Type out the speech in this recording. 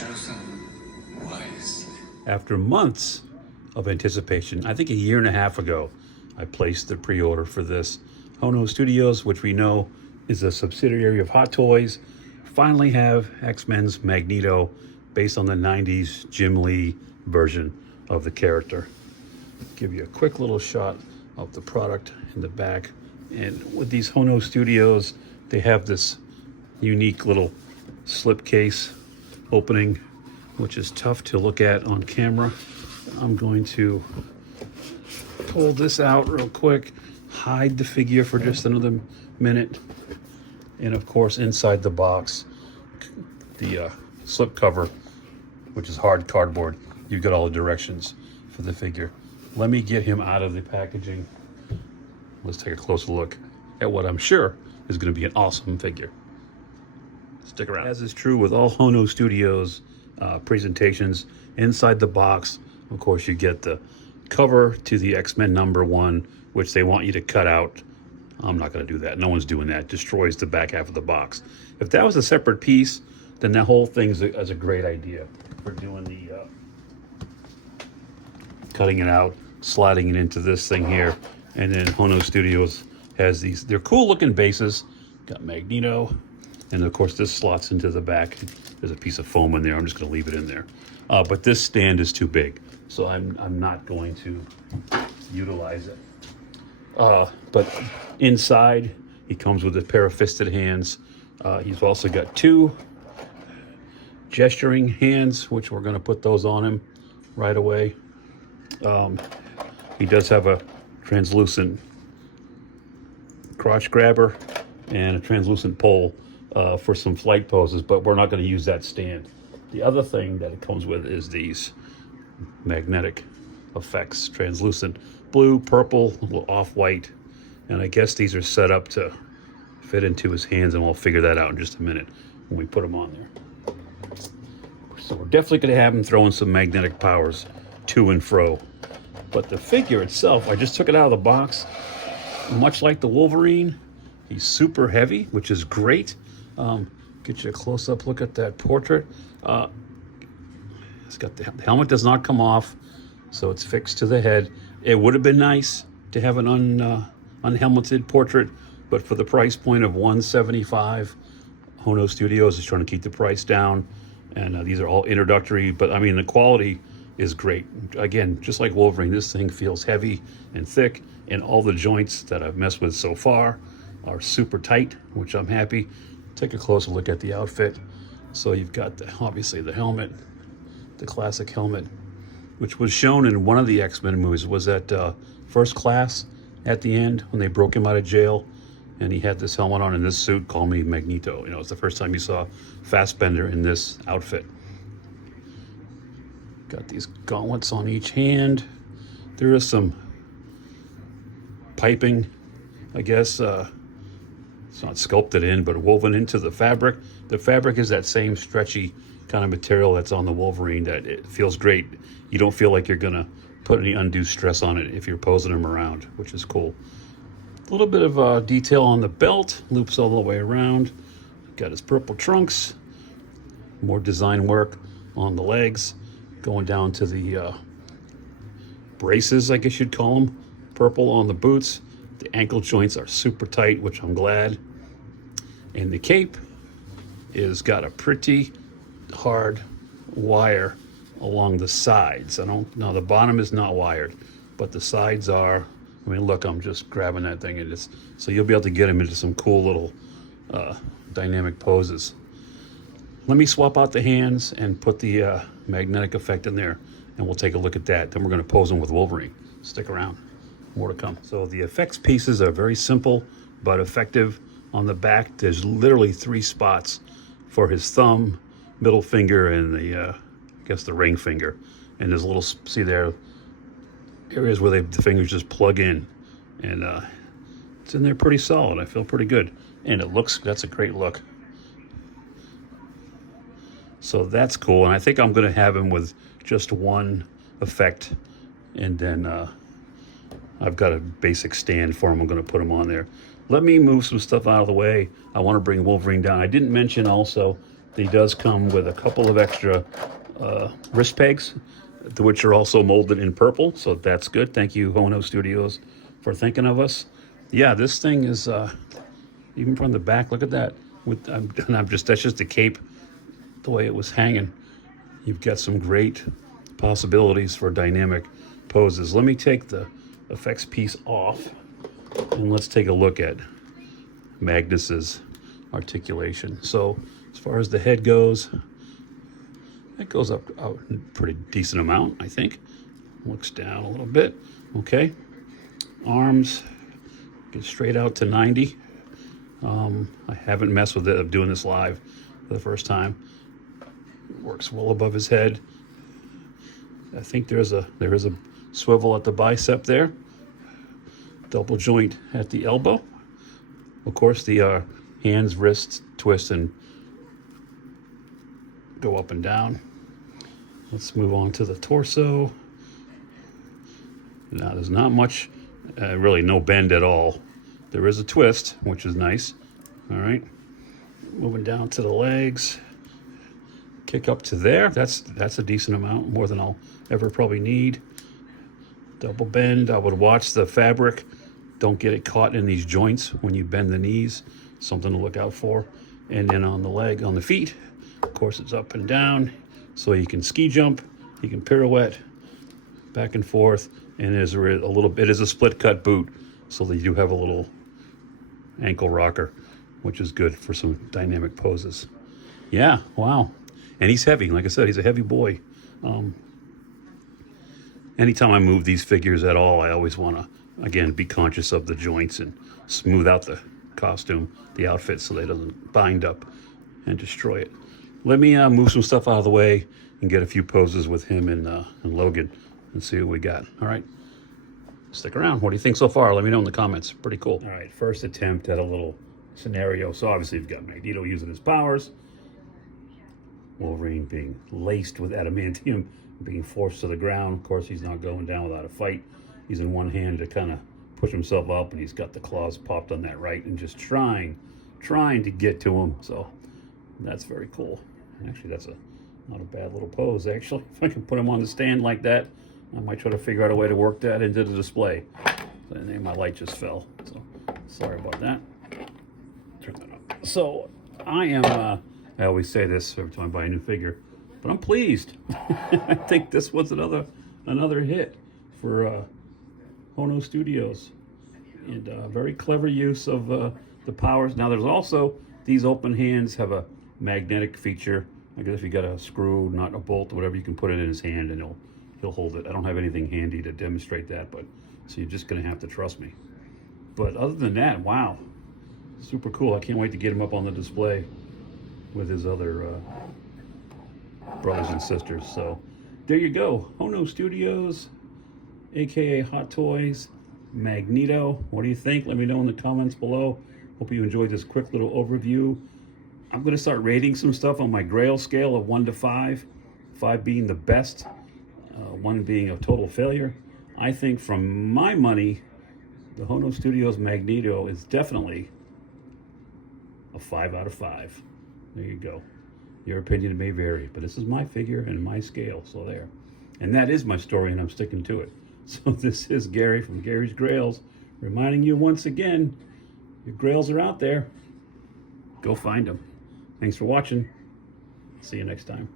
chosen wisely. After months of anticipation, I think a year and a half ago, I placed the pre-order for this. Hono Studios, which we know is a subsidiary of Hot Toys, finally have X-Men's Magneto based on the 90s Jim Lee version of the character. Give you a quick little shot of the product in the back. And with these Hono Studios, they have this unique little slipcase opening, which is tough to look at on camera. I'm going to pull this out real quick, hide the figure for just another minute. And of course, inside the box, the slip cover, which is hard cardboard, you've got all the directions for the figure. Let me get him out of the packaging. Let's take a closer look at what I'm sure is going to be an awesome figure. Stick around. As is true with all Hono Studios presentations, inside the box, of course, you get the cover to the X-Men #1, which they want you to cut out. I'm not going to do that. No one's doing that. Destroys the back half of the box. If that was a separate piece, then that whole thing is a great idea for doing the cutting it out, sliding it into this thing here. And then Hono Studios has these, they're cool looking bases. Got Magneto, and of course this slots into the back. There's a piece of foam in there. I'm just going to leave it in there. But this stand is too big, so I'm not going to utilize it. But inside, he comes with a pair of fisted hands. He's also got two gesturing hands, which we're going to put those on him right away. He does have a translucent crotch grabber and a translucent pole for some flight poses, but we're not going to use that stand. The other thing that it comes with is these magnetic effects, translucent blue, purple, a little off-white, and I guess these are set up to fit into his hands, and we'll figure that out in just a minute when we put them on there. So we're definitely going to have him throwing some magnetic powers to and fro. But the figure itself, I just took it out of the box. Much like the Wolverine, he's super heavy, which is great. Get you a close-up look at that portrait. It's got the helmet does not come off, so it's fixed to the head. It would have been nice to have an unhelmeted portrait, but for the price point of $175, Hono Studios is trying to keep the price down, and these are all introductory. But I mean, the quality is great. Again, just like Wolverine, this thing feels heavy and thick, and all the joints that I've messed with so far are super tight, which I'm happy. Take a closer look at the outfit. So you've got obviously the helmet, the classic helmet, which was shown in one of the X-Men movies. Was at First Class at the end when they broke him out of jail, and he had this helmet on in this suit. Call me Magneto. You know, it's the first time you saw Fassbender in this outfit. Got these gauntlets on each hand. There is some piping, I guess. It's not sculpted in, but woven into the fabric. The fabric is that same stretchy kind of material that's on the Wolverine, that it feels great. You don't feel like you're gonna put any undue stress on it if you're posing him around, which is cool. A little bit of detail on the belt, loops all the way around. Got his purple trunks, more design work on the legs, going down to the braces, I guess you'd call them, purple on the boots. The ankle joints are super tight, which I'm glad. And the cape is got a pretty hard wire along the sides. No, the bottom is not wired, but the sides are. I mean, look, I'm just grabbing that thing, and so you'll be able to get him into some cool little dynamic poses. Let me swap out the hands and put the magnetic effect in there, and we'll take a look at that. Then we're going to pose him with Wolverine. Stick around. More to come. So the effects pieces are very simple but effective. On the back, there's literally 3 spots for his thumb, middle finger, and I guess the ring finger. And there's a little, see there, areas where the fingers just plug in, and it's in there pretty solid. I feel pretty good, and that's a great look. So that's cool, and I think I'm going to have him with just one effect, and then I've got a basic stand for him. I'm going to put him on there. Let me move some stuff out of the way. I want to bring Wolverine down. I didn't mention also He does come with a couple of extra wrist pegs, which are also molded in purple, so that's good. Thank you, Hono Studios, for thinking of us. Yeah, this thing is even from the back. Look at that. That's just the cape, the way it was hanging. You've got some great possibilities for dynamic poses. Let me take the effects piece off, and let's take a look at Magnus's articulation. So as far as the head goes, it goes up a pretty decent amount, I think. Looks down a little bit. Okay. Arms get straight out to 90. I haven't messed with it. I'm doing this live for the first time. Works well above his head. I think there is a swivel at the bicep there. Double joint at the elbow. Of course, the hands, wrists twist and go up and down. Let's move on to the torso. Now, there's not much, really no bend at all. There is a twist, which is nice. All right. Moving down to the legs. Kick up to there. That's a decent amount, more than I'll ever probably need. Double bend. I would watch the fabric. Don't get it caught in these joints when you bend the knees. Something to look out for. And then on the leg, on the feet, of course, it's up and down. So you can ski jump, you can pirouette, back and forth. And there's a little bit, it is a split cut boot, so that you do have a little ankle rocker, which is good for some dynamic poses. Yeah, wow. And he's heavy. Like I said, he's a heavy boy. Anytime I move these figures at all, I always want to, again, be conscious of the joints and smooth out the costume, the outfit, so that it doesn't bind up and destroy it. Let me move some stuff out of the way and get a few poses with him and Logan and see what we got. All right. Stick around. What do you think so far? Let me know in the comments. Pretty cool. All right. First attempt at a little scenario. So obviously you've got Magneto using his powers. Wolverine being laced with adamantium, being forced to the ground. Of course, he's not going down without a fight. He's in one hand to kind of push himself up, and he's got the claws popped on that right and just trying to get to him. So that's very cool. Actually, that's not a bad little pose, actually. If I can put him on the stand like that, I might try to figure out a way to work that into the display. And then my light just fell, so sorry about that. Turn that up. So I am, I always say this every time I buy a new figure, but I'm pleased. I think this was another hit for Hono Studios. And very clever use of the powers. Now there's also, these open hands have a magnetic feature. I guess if you got a screw, not a bolt, whatever, you can put it in his hand and he'll hold it. I don't have anything handy to demonstrate that, but so you're just gonna have to trust me. But other than that, wow, super cool. I can't wait to get him up on the display with his other brothers and sisters. So there you go, Hono Studios, aka Hot Toys, Magneto. What do you think? Let me know in the comments below. Hope you enjoyed this quick little overview. I'm going to start rating some stuff on my Grails scale of 1 to 5. 5 being the best, 1 being a total failure. I think from my money, the Hono Studios Magneto is definitely a 5 out of 5. There you go. Your opinion may vary, but this is my figure and my scale, so there. And that is my story, and I'm sticking to it. So this is Gary from Gary's Grails, reminding you once again, your Grails are out there. Go find them. Thanks for watching. See you next time.